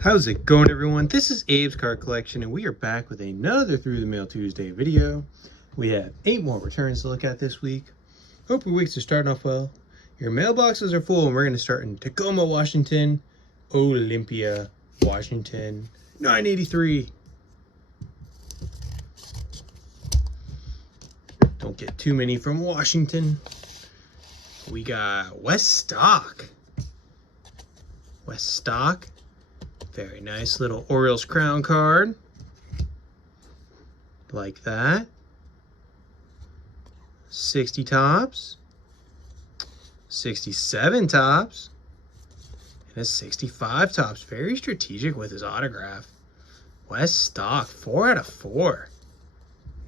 How's it going, everyone? This is Abe's Card Collection, and we are back with another Through the Mail Tuesday video. We have 8 more returns to look at this week. Hope your weeks are starting off well. Your mailboxes are full, and we're going to start in Tacoma, Washington, Olympia, Washington, 983. Don't get too many from Washington. We got Wes Stock. Wes Stock. Very nice little Orioles crown card. Like that. 60 tops. 67 tops. And a 65 tops. Very strategic with his autograph. Wes Stock, 4 out of 4.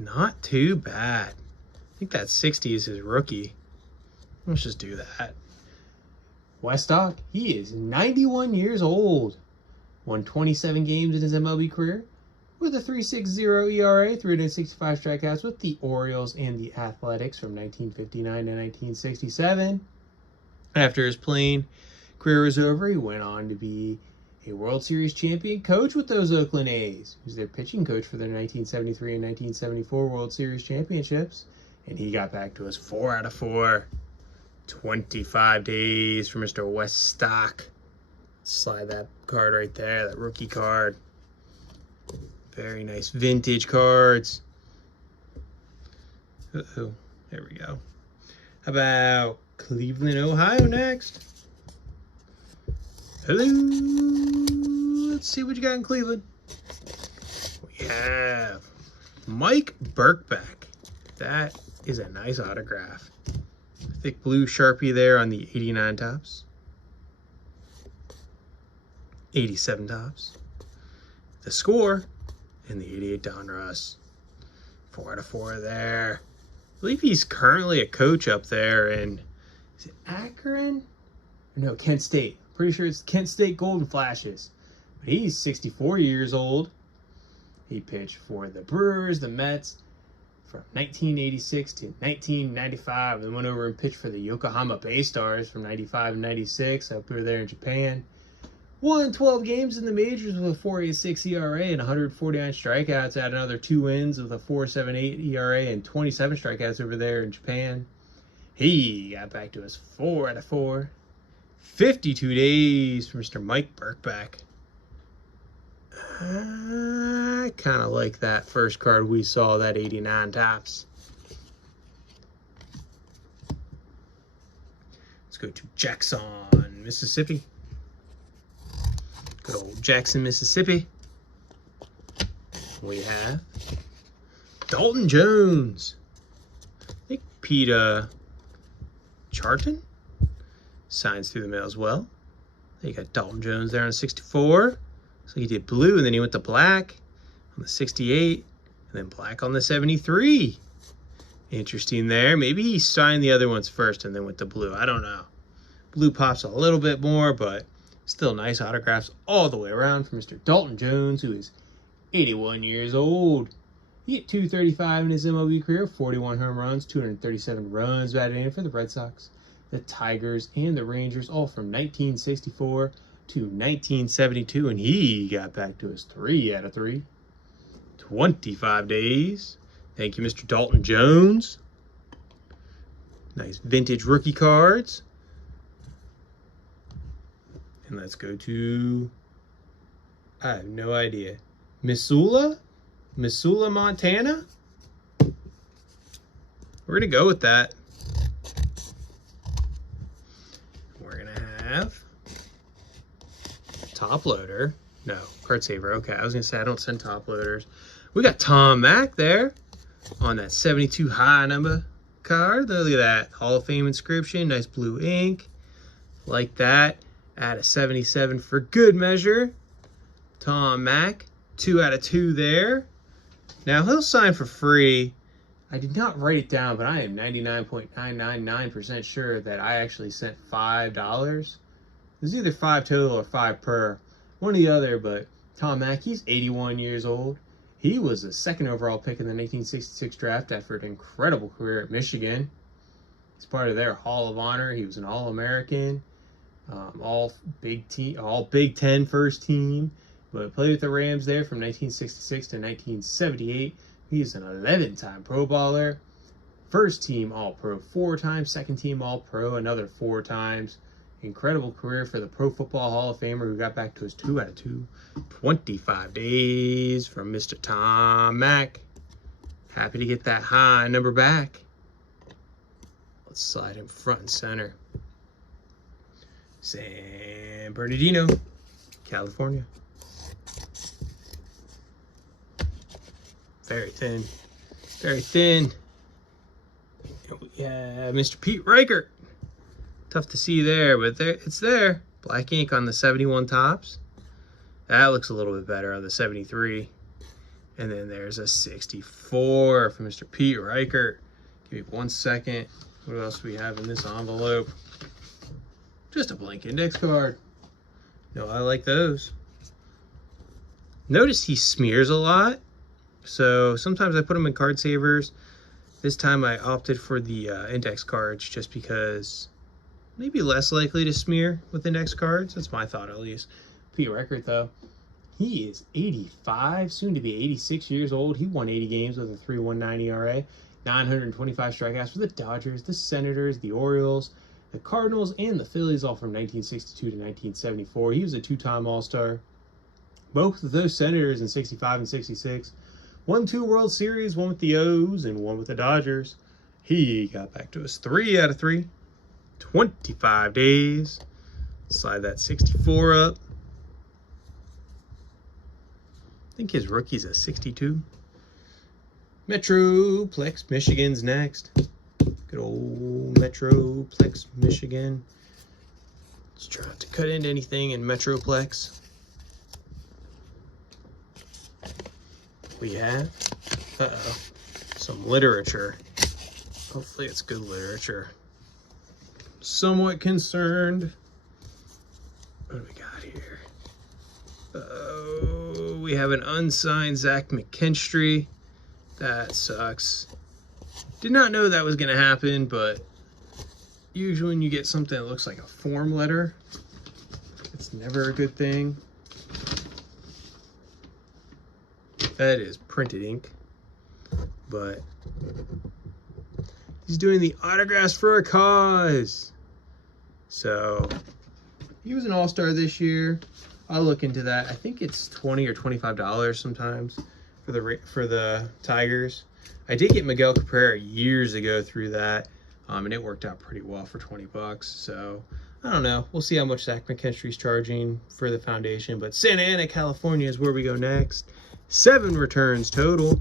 Not too bad. I think that 60 is his rookie. Let's just do that. Wes Stock, he is 91 years old. Won 27 games in his MLB career with a 3.60 ERA, 365 strikeouts with the Orioles and the Athletics from 1959 to 1967. After his playing career was over, he went on to be a World Series champion coach with those Oakland A's. He was their pitching coach for their 1973 and 1974 World Series championships. And he got back to us 4 out of 4. 25 days for Mr. Wes Stock. Slide that card right there, that rookie card. Very nice vintage cards. Uh-oh, there we go. How about Cleveland, Ohio next? Hello. Let's see what you got in Cleveland. We have Mike Birkbeck. That is a nice autograph. Thick blue Sharpie there on the 89 tops. 87 tops. The score and the 88 Donruss. 4 out of 4 there. I believe he's currently a coach up there in, is it Akron? No, Kent State. Pretty sure it's Kent State Golden Flashes. But he's 64 years old. He pitched for the Brewers, the Mets, from 1986 to 1995. Then went over and pitched for the Yokohama Bay Stars from 95 and 96 up over there in Japan. Won 12 games in the majors with a 4.86 ERA and 149 strikeouts. Had another 2 wins with a 4.78 ERA and 27 strikeouts over there in Japan. He got back to us 4 out of 4. 52 days for Mr. Mike Birkbeck. I kind of like that first card we saw, that 89 tops. Let's go to Jackson, Mississippi. Good old Jackson, Mississippi. We have Dalton Jones. I think Pete Charton signs through the mail as well. You got Dalton Jones there on 64. So he did blue and then he went to black on the 68 and then black on the 73. Interesting there. Maybe he signed the other ones first and then went to blue. I don't know. Blue pops a little bit more, but still nice autographs all the way around for Mr. Dalton Jones, who is 81 years old. He hit .235 in his MLB career, 41 home runs, 237 runs batted in for the Red Sox, the Tigers, and the Rangers, all from 1964 to 1972, and he got back to us 3 out of 3. 25 days. Thank you, Mr. Dalton Jones. Nice vintage rookie cards. And let's go to, I have no idea, Missoula, Montana? We're going to go with that. We're going to have top loader. No, card saver. Okay, I was going to say I don't send top loaders. We got Tom Mack there on that 72 high number card. Look at that. Hall of Fame inscription. Nice blue ink. Like that. Add a 77 for good measure. Tom Mack, 2 out of 2 there. Now, he'll sign for free. I did not write it down, but I am 99.999% sure that I actually sent $5. It was either 5 total or 5 per. One or the other, but Tom Mack, he's 81 years old. He was the 2nd overall pick in the 1966 draft after an incredible career at Michigan. He's part of their Hall of Honor. He was an All-American. All Big Ten first team, but played with the Rams there from 1966 to 1978. He's an 11-time Pro Bowler, first team All-Pro 4 times, second team All-Pro another 4 times. Incredible career for the Pro Football Hall of Famer who got back to his 2 out of 2. 25 days from Mr. Tom Mack. Happy to get that high number back. Let's slide him front and center. San Bernardino, California. Very thin. Very thin. Yeah, Mr. Pete Richert. Tough to see there, but there it's there. Black ink on the 71 tops. That looks a little bit better on the 73. And then there's a 64 for Mr. Pete Richert. Give me 1 second. What else do we have in this envelope? Just a blank index card. No, I like those. Notice he smears a lot. So sometimes I put them in card savers. This time I opted for the index cards just because maybe less likely to smear with index cards. That's my thought at least. Pete Richert though, he is 85, soon to be 86 years old. He won 80 games with a 3.19 ERA, 925 strikeouts for the Dodgers, the Senators, the Orioles, the Cardinals, and the Phillies, all from 1962 to 1974. He was a 2-time All-Star. Both of those Senators in 65 and 66 won 2 World Series, one with the O's and one with the Dodgers. He got back to us 3 out of 3. 25 days. Slide that 64 up. I think his rookie's a 62. Metroplex, Michigan's next. Good old Metroplex, Michigan. Let's try not to cut into anything in Metroplex. We have, some literature. Hopefully it's good literature. Somewhat concerned. What do we got here? Oh, we have an unsigned Zach McKinstry. That sucks. Did not know that was going to happen, but usually when you get something that looks like a form letter, it's never a good thing. That is printed ink, but he's doing the autographs for a cause. So he was an all-star this year. I'll look into that. I think it's $20 or $25 sometimes for the Tigers. I did get Miguel Cabrera years ago through that, and it worked out pretty well for 20 bucks. So I don't know. We'll see how much Zach McKinstry's charging for the foundation. But Santa Ana, California is where we go next. 7 returns total.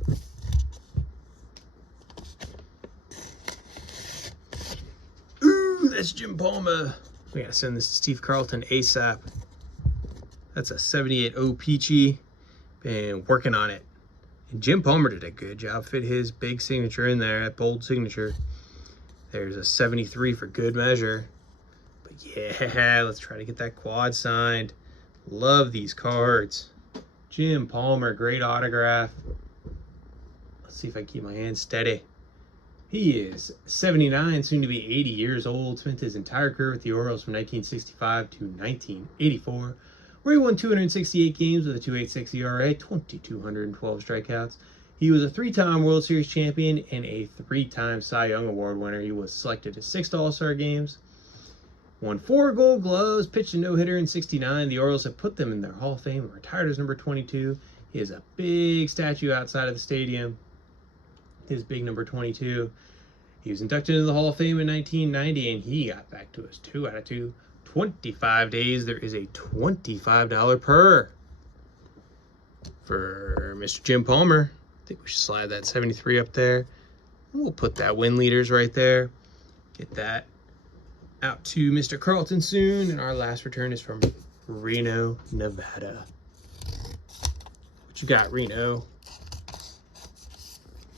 Ooh, that's Jim Palmer. We gotta send this to Steve Carlton ASAP. That's a 78 O Peachy. Been working on it. And Jim Palmer did a good job. Fit his big signature in there, that bold signature. There's a 73 for good measure. But yeah, let's try to get that quad signed. Love these cards. Jim Palmer, great autograph. Let's see if I can keep my hand steady. He is 79, soon to be 80 years old. Spent his entire career with the Orioles from 1965 to 1984, where he won 268 games with a 2.86 ERA, 2,212 strikeouts. He was a 3-time World Series champion and a 3-time Cy Young Award winner. He was selected to 6 All-Star games. Won 4 Gold Gloves, pitched a no-hitter in 69. The Orioles have put them in their Hall of Fame and retired as number 22. He has a big statue outside of the stadium. His big number 22. He was inducted into the Hall of Fame in 1990, and he got back to us 2 out of 2. 25 days. There is a $25 per for Mr. Jim Palmer. I think we should slide that 73 up there. We'll put that win leaders right there. Get that out to Mr. Carlton soon. And our last return is from Reno, Nevada. What you got, Reno?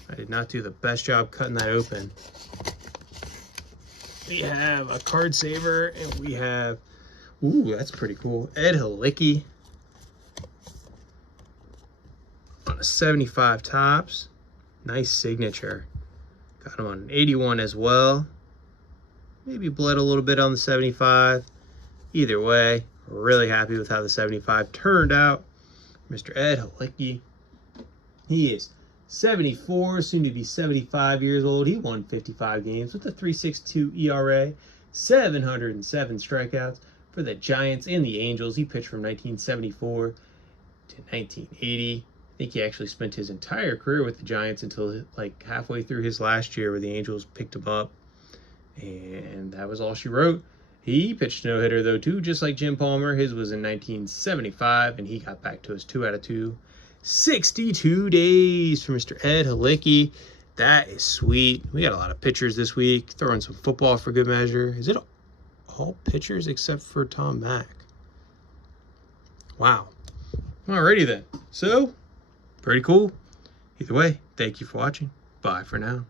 I did not do the best job cutting that open. We have a card saver, and we have, ooh, that's pretty cool. Ed Halicki on a 75 tops. Nice signature. Got him on an 81 as well. Maybe bled a little bit on the 75. Either way, really happy with how the 75 turned out. Mr. Ed Halicki. He is 74, soon to be 75 years old. He won 55 games with a 3.62 ERA, 707 strikeouts for the Giants and the Angels. He pitched from 1974 to 1980. I think he actually spent his entire career with the Giants until like halfway through his last year where the Angels picked him up. And that was all she wrote. He pitched a no-hitter though too, just like Jim Palmer. His was in 1975 and he got back to his 2 out of 2. 62 days for Mr. Ed Halicki. That is sweet. We got a lot of pitchers this week. Throwing some football for good measure. Is it all pitchers except for Tom Mack? Wow. Alrighty then. So, pretty cool. Either way, thank you for watching. Bye for now.